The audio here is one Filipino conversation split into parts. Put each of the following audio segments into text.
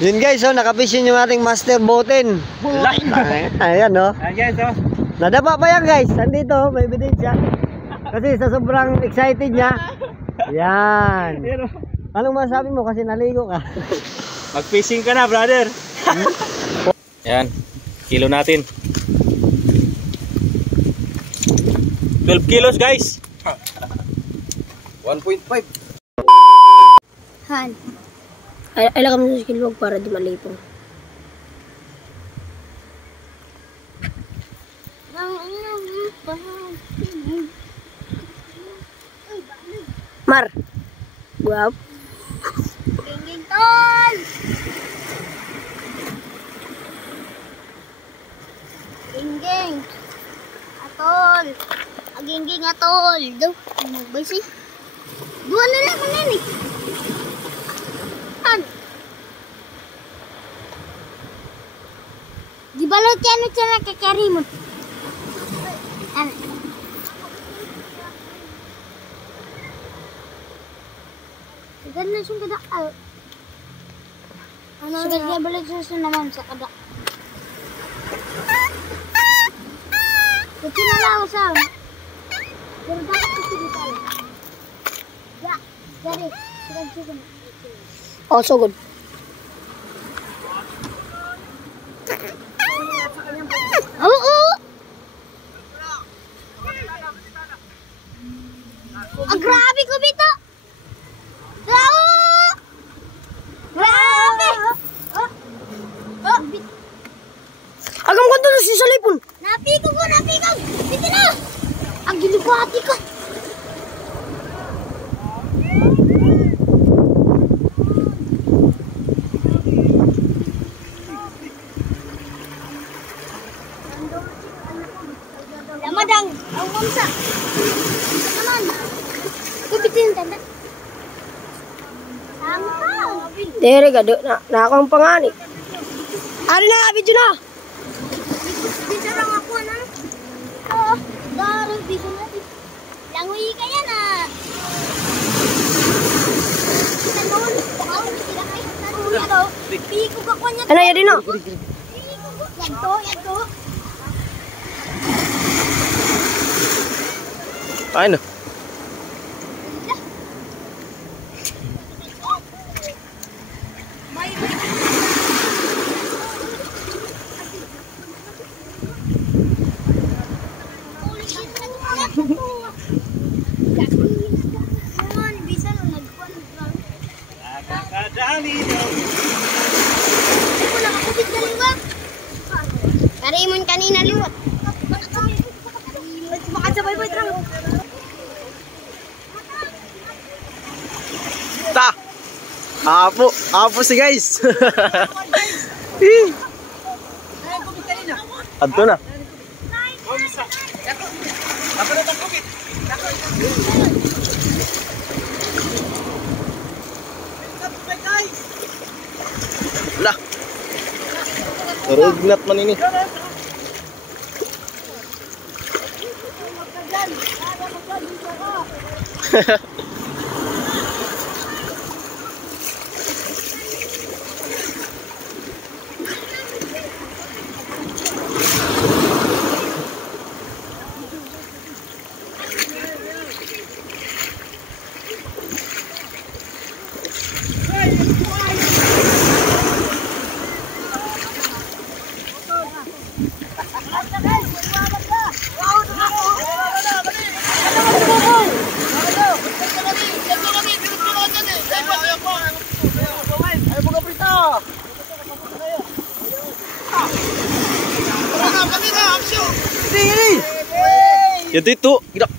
Yun guys, oh, nakapisyon yung ating master boatin. Ayan, oh. Ayan, so. Nadapa pa yan guys. Nandito, may ebidensya. Kasi sa sobrang excited niya. Yan. Anong masabi mo kasi naligo ka? Mag-fishing ka na, brother. Ayan, kilo natin. 12 kilos guys. 1.5. Han. Ay lang kami sa kilwag para di malipong. Mar. Guwap. Gingging tol! Gingging. Atol. Gingging atol. Daw. Magbay si. Dua na lang man yan eh. Ano? Di balot yan ito na kakari mo. Ano? Ganda siyang kada. Ano? Sugat niya balot siya naman sa kada. Ito na lang sa. Pero bakit ito dito? Ya, dari. Sugat. Oh, so good. Oo. Ang grabe ko bito. Grabe. Agam ko doon si salipon. Napikog. Bito na. Ang gilukwati ko. Lamadang, ang mamsa. Naman. Kupitin tanda. Sampal. Dere gado na ako ang pangani. Ari na video na. Dito lang ako na. Oo. Daro dito na. Langoy ka yan ah. Tanong, sila kay tanong ano. Pikog ako niya. Ano yan din no? Yan to. Ano? Karimon kanina liwat. Baka sabay boy trang. Ta! Apo si guys. Adto na. Lah. Rugnat man ini. Ya itu, tidak.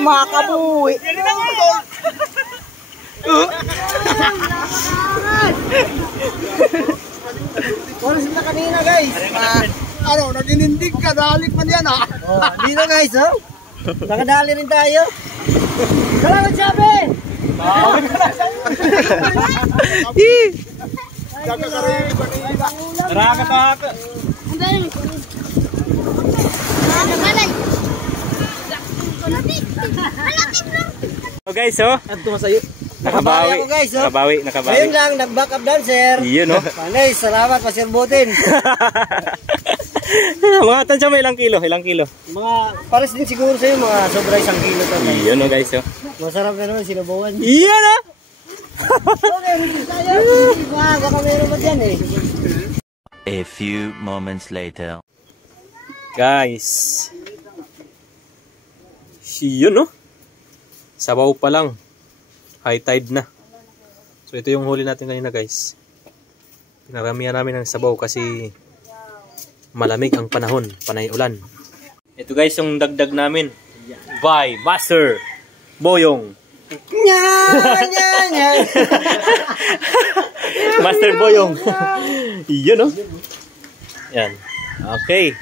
Mga kabuhi. Oras na kanina guys. Ano, naginindig ka, dalik man yan ah. Oh, dito guys, oh. Nakadali rin tayo. Salamat, Sabi! Nakakataka. Ang galing. Balay. So guys, oh. At tumasayo. Nakabawi. Ako, guys, oh. Nakabawi, Ayun nakabawi. lang, nag-back up dancer. Iyon, oh. Panay, salamat, pasirbutin. Mga tansya mo ilang kilo? Ilang kilo? Mga, pares din siguro sa'yo, mga sobra 1 kilo to. Iyon, oh guys, oh. Masarap na naman, sinabawan. Iyan, oh. Okay, hindi tayo. Baka meron ba dyan eh. A few moments later. Guys. Iyon, no? Sabaw pa lang. High tide na. So, ito yung huli natin kanina, guys. Pinaramihan namin ng sabaw kasi malamig ang panahon. Panay ulan. Ito, guys, yung dagdag namin. By Master Boyong. Master Boyong. Iyon, no? Yan. Okay.